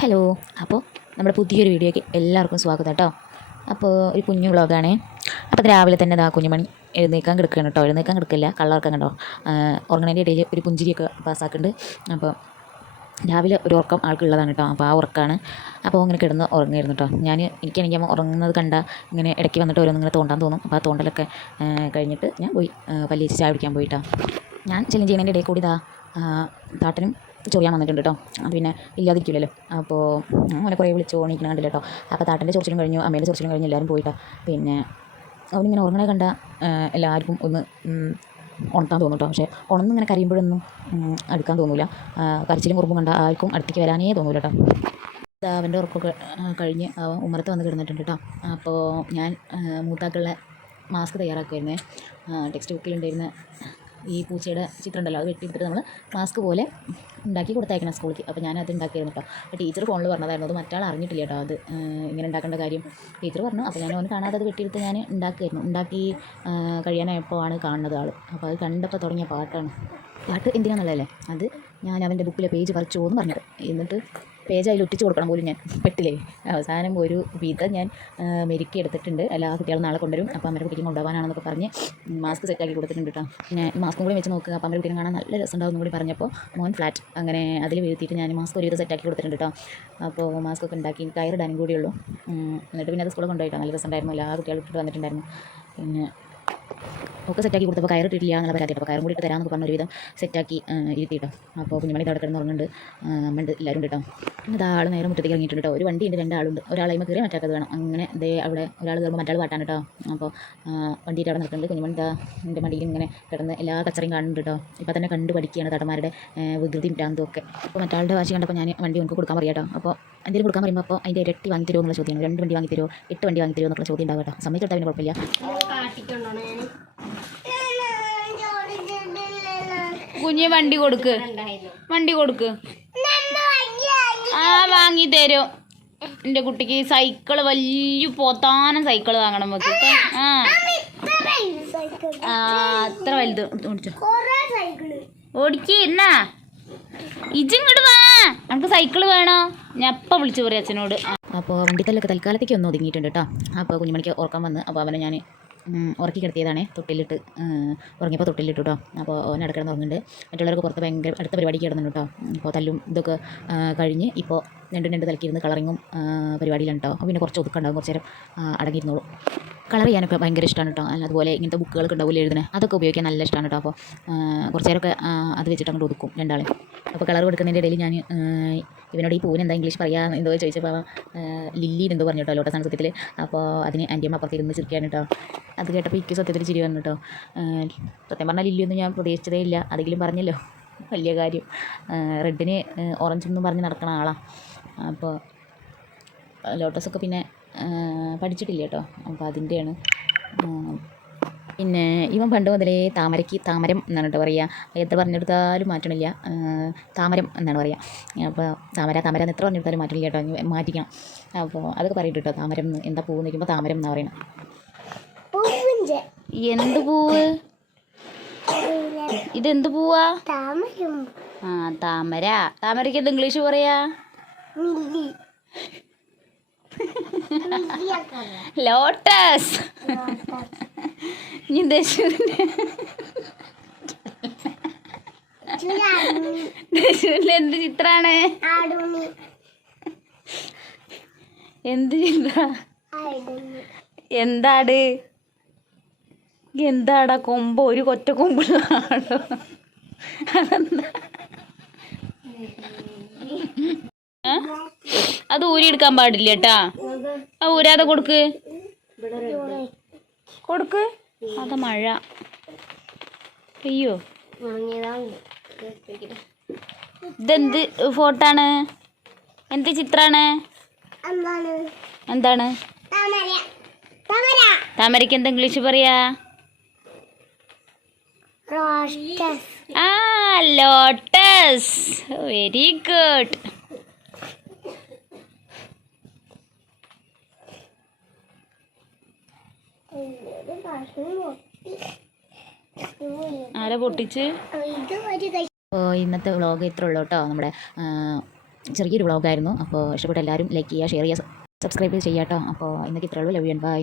Hello. അപ്പോൾ നമ്മുടെ പുതിയൊരു വീഡിയോയ്ക്ക് എല്ലാവർക്കും സ്വാഗതം കേട്ടോ. അപ്പോൾ ഒരു കുഞ്ഞു വ്ളോഗാണേ. അപ്പോൾ അത് രാവിലെ തന്നെ ഇതാ കുഞ്ഞുമണി എഴുന്നേക്കാൻ കിടക്കുകയാണ് കേട്ടോ. എഴുന്നേക്കാൻ കിടക്കില്ല, കള്ളവർക്കം കണ്ടോ. ഉറങ്ങണേൻ്റെ ഇടയിൽ ഒരു പുഞ്ചിരിയൊക്കെ പാസ്സാക്കുന്നുണ്ട്. അപ്പോൾ രാവിലെ ഒരു ഉറക്കം ആൾക്കുള്ളതാണ് കേട്ടോ. അപ്പോൾ ആ ഉറക്കമാണ്. അപ്പോൾ ഇങ്ങനെ കിടന്ന് ഉറങ്ങായിരുന്നു കേട്ടോ. എനിക്കാണെങ്കിൽ ഉറങ്ങുന്നത് കണ്ട ഇങ്ങനെ ഇടയ്ക്ക് വന്നിട്ട് ഓരോന്നിങ്ങനെ തോണ്ടാൻ തോന്നും. അപ്പോൾ ആ തോണ്ടലൊക്കെ കഴിഞ്ഞിട്ട് ഞാൻ പോയി പല്ലിച്ച് ചായ പിടിക്കാൻ പോയിട്ടോ. ഞാൻ ചെല്ലും ചെയ്യുന്നതിൻ്റെ ഇടയിൽ കൂടി താട്ടനും ചൊറിയാൻ വന്നിട്ടുണ്ട് കേട്ടോ. അത് പിന്നെ ഇല്ലാതിരിക്കില്ലല്ലോ. അപ്പോൾ അവനെ കുറേ വിളിച്ച് ഓണിക്കണം കണ്ടില്ല കേട്ടോ. അപ്പോൾ താട്ടൻ്റെ ചൊറിച്ചിലും കഴിഞ്ഞു, അമ്മേൻ്റെ ചൊറിച്ചിലും കഴിഞ്ഞ് എല്ലാവരും പോയിട്ടോ. പിന്നെ അവനിങ്ങനെ ഉറങ്ങണേ കണ്ട എല്ലാവർക്കും ഒന്ന് ഉണർത്താൻ തോന്നും കേട്ടോ. പക്ഷേ ഉണർന്നിങ്ങനെ കരയുമ്പോഴൊന്നും അടുക്കാൻ തോന്നില്ല. കരച്ചിലും കുറുമ്പും കണ്ട ആർക്കും അടുത്തേക്ക് വരാനേ തോന്നില്ല കേട്ടോ. അവൻ്റെ ഉറക്കമൊക്കെ കഴിഞ്ഞ് അവൻ ഉമ്മറത്ത് വന്ന് കിടന്നിട്ടുണ്ട് കേട്ടോ. അപ്പോൾ ഞാൻ മൂത്താക്കളുടെ മാസ്ക് തയ്യാറാക്കുമായിരുന്നേ. ടെക്സ്റ്റ് ബുക്കിലുണ്ടായിരുന്ന ഈ പൂച്ചയുടെ ചിത്രം ഉണ്ടല്ലോ, അത് വെട്ടിയെടുത്തിട്ട് നമ്മൾ മാസ്ക് പോലെ ഉണ്ടാക്കി കൊടുത്തയക്കണം സ്കൂളിലേക്ക്. അപ്പോൾ ഞാനത് ഉണ്ടാക്കിയിരുന്നു കേട്ടോ. അപ്പോൾ ടീച്ചർ ഫോണിൽ പറഞ്ഞതായിരുന്നു. അത് മറ്റാൾ അറിഞ്ഞിട്ടില്ല കേട്ടോ, അത് ഇങ്ങനെ ഉണ്ടാക്കേണ്ട കാര്യം ടീച്ചർ പറഞ്ഞു. അപ്പോൾ ഞാൻ അവന് കാണാതെ അത് വെട്ടിയെടുത്ത് ഞാൻ ഉണ്ടാക്കി കഴിയാനായപ്പോൾ ആണ് കാണുന്നത് ആൾ. അപ്പോൾ അത് കണ്ടപ്പോൾ തുടങ്ങിയ പാട്ട് എന്തിനാണെന്നുള്ളതല്ലേ, അത് ഞാൻ അവൻ്റെ ബുക്കിലെ പേജ് പറിച്ചു എന്ന് പറഞ്ഞത്. എന്നിട്ട് പേജ് അതിൽ ഒട്ടിച്ച് കൊടുക്കണം പോലും ഞാൻ പെട്ടില്ലേ. അവസാനം ഒരു വിധം ഞാൻ മെരുക്കി എടുത്തിട്ടുണ്ട്. എല്ലാ കുട്ടികളും നാളെ കൊണ്ടുവരും. അപ്പോൾ അമ്മയുടെ കുട്ടിക്കും കൊണ്ടുപോകാനാണെന്നൊക്കെ പറഞ്ഞ് മാസ്ക് സെറ്റാക്കി കൊടുത്തിട്ടുണ്ട് കേട്ടോ. പിന്നെ മാസ്കും കൂടി വെച്ച് നോക്കുക, അപ്പോൾ അമ്മയുടെ കുട്ടീനെ കാണാൻ നല്ല രസമുണ്ടാവും കൂടി പറഞ്ഞപ്പോൾ മോൻ ഫ്ലാറ്റ് അങ്ങനെ അതിൽ വീഴ്ത്തിയിട്ട് ഞാൻ മാസ്ക് ഒരു വിധം സെറ്റാക്കി കൊടുത്തിട്ടുണ്ട് കേട്ടോ. അപ്പോൾ മാസ്കൊക്കെ ഉണ്ടാക്കി കയറിടാനും കൂടിയുള്ളൂ. എന്നിട്ട് പിന്നെ അത് സ്കൂളിൽ കൊണ്ടുപോയിട്ടോ. നല്ല രസമുണ്ടായിരുന്നു, എല്ലാ കുട്ടികളും ഇട്ടിട്ട് വന്നിട്ടുണ്ടായിരുന്നു. പിന്നെ ഒക്കെ സെറ്റാക്കി കൊടുത്തപ്പോൾ കയറിട്ടില്ല എന്നുള്ള പരാതി. അപ്പോൾ കയറും കൂടി ഇട്ട് തരാമെന്നൊക്കെ പറഞ്ഞ ഒരുവിധം സെറ്റാക്കി ഇരുത്തിയിട്ടോ. അപ്പോൾ കുഞ്ഞുമണി അവിടെ കിടന്ന് ഉറങ്ങുന്നുണ്ട്, അമ്മ ഉണ്ട്, എല്ലാവരും ഉണ്ട് കേട്ടോ. പിന്നെ ആൾ നേരെ മുറ്റത്തേക്ക് ഇറങ്ങിയിട്ടുണ്ട് കേട്ടോ. ഒരു വണ്ടിയുണ്ട്, രണ്ടാളുണ്ട്. ഒരാളെ കയറി മറ്റാക്കത് വേണം. അങ്ങനെ അവിടെ ഒരാൾ കയറുമ്പോൾ മറ്റാൾ പാട്ടാണ് കേട്ടോ. അപ്പോൾ വണ്ടിയിട്ട് അവിടെ നിൽക്കുന്നുണ്ട്. കുഞ്ഞുമണി എൻ്റെ മടിയിൽ ഇങ്ങനെ കിടന്ന് എല്ലാ കച്ചറയും കാണുന്നുണ്ട് കേട്ടോ. ഇപ്പോൾ തന്നെ കണ്ട് പഠിക്കുകയാണ് തടമാരുടെ വികൃതിയും ഭ്രാന്തും ഒക്കെ. അപ്പോൾ മറ്റാളുടെ വാശി കണ്ടപ്പോൾ ഞാൻ വണ്ടി നമുക്ക് കൊടുക്കാൻ പറയാം കേട്ടോ. അപ്പോൾ എന്തെങ്കിലും കൊടുക്കാൻ പറയുമ്പോൾ അപ്പോൾ അതിൻ്റെ ഇരട്ടി വാങ്ങി തരുമോ എന്നുള്ള ചോദ്യമാണ്. 2 വണ്ടി വാങ്ങി തരുമോ, 8 വണ്ടി വാങ്ങി തരുമോ എന്നുള്ള ചോദ്യം ഉണ്ടാവും കേട്ടോ. സമ്മതിച്ചെടുത്താൽ പിന്നെ കുഴപ്പമില്ല. കുഞ്ഞ് വണ്ടി കൊടുക്ക് വാങ്ങി തരും. എൻ്റെ കുട്ടിക്ക് സൈക്കിള് വലിയ പോത്താനം സൈക്കിള് വാങ്ങണം നമുക്ക്. അത്ര വലുത് ഓടിക്ക് എന്നാ ഇജിങ്ങോട്ട് വാ, നമുക്ക് സൈക്കിള് വേണോ. ഞാൻ എപ്പോൾ വിളിച്ചു പറയും അച്ഛനോട്. അപ്പോൾ വണ്ടിത്തല്ലൊക്കെ തൽക്കാലത്തേക്ക് ഒന്ന് ഒതുങ്ങിയിട്ടുണ്ട് കേട്ടോ. അപ്പോൾ കുഞ്ഞുമണിക്ക് ഉറക്കം വന്ന്, അപ്പോൾ അവനെ ഞാൻ ഉറക്കി കിടത്തിയതാണേ. തൊട്ടിലിട്ട് ഉറങ്ങിയപ്പോൾ തൊട്ടിലിട്ടു കേട്ടോ. അപ്പോൾ അവൻ ഇടക്കിടന്ന് ഉറങ്ങുന്നുണ്ട്. മറ്റുള്ളവർക്ക് പുറത്ത് ഭയങ്കര അടുത്ത പരിപാടിക്ക് കിടന്നുണ്ട് കേട്ടോ. അപ്പോൾ തല്ലും ഇതൊക്കെ കഴിഞ്ഞ് ഇപ്പോൾ രണ്ട് തലക്കിരുന്ന് കളറിങ്ങും പരിപാടിയിലാണ് കേട്ടോ. അപ്പോൾ പിന്നെ കുറച്ച് ഒതുക്കുണ്ടാവും, കുറച്ച് നേരം അടങ്ങിയിരുന്നോളൂ. കളർ ചെയ്യാനൊക്കെ ഭയങ്കര ഇഷ്ടമാണ് കേട്ടോ. അതുപോലെ ഇങ്ങനത്തെ ബുക്കുകളൊക്കെ ഉണ്ടാവില്ല എഴുതുന്നത്, അതൊക്കെ ഉപയോഗിക്കാൻ നല്ല ഇഷ്ടമാണ് കേട്ടോ. അപ്പോൾ കുറച്ച് നേരമൊക്കെ അത് വെച്ചിട്ട് അങ്ങോട്ട് ഒതുക്കും രണ്ടാളെ. അപ്പോൾ കളർ കൊടുക്കുന്നതിൻ്റെ ഇടയിൽ ഞാൻ ഇവനോട് ഈ പൂവിന് എന്താ ഇംഗ്ലീഷ് പറയാൻ എന്തോ ചോദിച്ചപ്പോൾ ലില്ലി എന്തോ പറഞ്ഞു കേട്ടോ, ലോട്ടസാണ് സത്യത്തിൽ. അപ്പോൾ അതിന് ആൻറ്റിയമ്മ അപ്പുറത്തിരുന്ന് ചിരിക്കുകയാണ് കേട്ടോ. അത് കേട്ടപ്പോൾ എനിക്ക് സത്യത്തിൽ ചിരി വന്നു കേട്ടോ. സത്യം പറഞ്ഞാൽ ലില്ലിയൊന്നും ഞാൻ പ്രതീക്ഷിച്ചതേ ഇല്ല, അതെങ്കിലും പറഞ്ഞല്ലോ, വലിയ കാര്യം. റെഡിന് ഓറഞ്ചെന്നും പറഞ്ഞ് നടക്കണ ആളാണ്. അപ്പോൾ ലോട്ടസൊക്കെ പിന്നെ പഠിച്ചിട്ടില്ല കേട്ടോ. അപ്പോൾ അതിൻ്റെയാണ്. പിന്നെ ഇവൻ പണ്ട് മുതലേ താമരം എന്നാണ് കേട്ടോ പറയുക. എത്ര പറഞ്ഞെടുത്താലും മാറ്റണില്ല, താമരം എന്നാണ് പറയുക. അപ്പോൾ താമര എന്ന് എത്ര പറഞ്ഞെടുത്താലും മാറ്റണില്ല കേട്ടോ, മാറ്റിക്കണം. അപ്പോൾ അതൊക്കെ പറയും കേട്ടോ. താമരം എന്താ പൂവ് നിൽക്കുമ്പോൾ താമരം എന്നാണ് പറയണം. എന്ത് പൂവ്? ഇതെന്ത് പൂവാ? താമരയ്ക്ക് എന്ത് ഇംഗ്ലീഷ് പറയാ? ലോട്ടസ്. ദശുവിന്റെ എന്ത് ചിത്രാണ്? എന്ത് ചിത്ര? എന്താടാ കൊമ്പ്? ഒരു കൊറ്റ കൊമ്പുള്ള ആടോ, അതെന്താ? അത് ഊരിയെടുക്കാൻ പാടില്ല കേട്ടാ. ആ ഊരാതെ കൊടുക്ക്. അത് മഴ അയ്യോ. ഇതെന്ത് ഫോട്ടാണ്? എന്ത് ചിത്രാണ്? എന്താണ് താമരയ്ക്ക് എന്താ ഇംഗ്ലീഷ് പറയാ? ലോട്ടസ്. Very good. ആരെ പൊട്ടിച്ച്? അപ്പോൾ ഇന്നത്തെ വ്ളോഗ് ഇത്ര ഉള്ളൂ കേട്ടോ. നമ്മുടെ ചെറിയൊരു വ്ളോഗായിരുന്നു. അപ്പോൾ ഇഷ്ടപ്പെട്ട എല്ലാവരും ലൈക്ക് ചെയ്യുക, ഷെയർ ചെയ്യുക, സബ്സ്ക്രൈബ് ചെയ്യുക കേട്ടോ. അപ്പോൾ ഇന്നൊക്കെ ഇത്രയുള്ളൂ. Love you and by.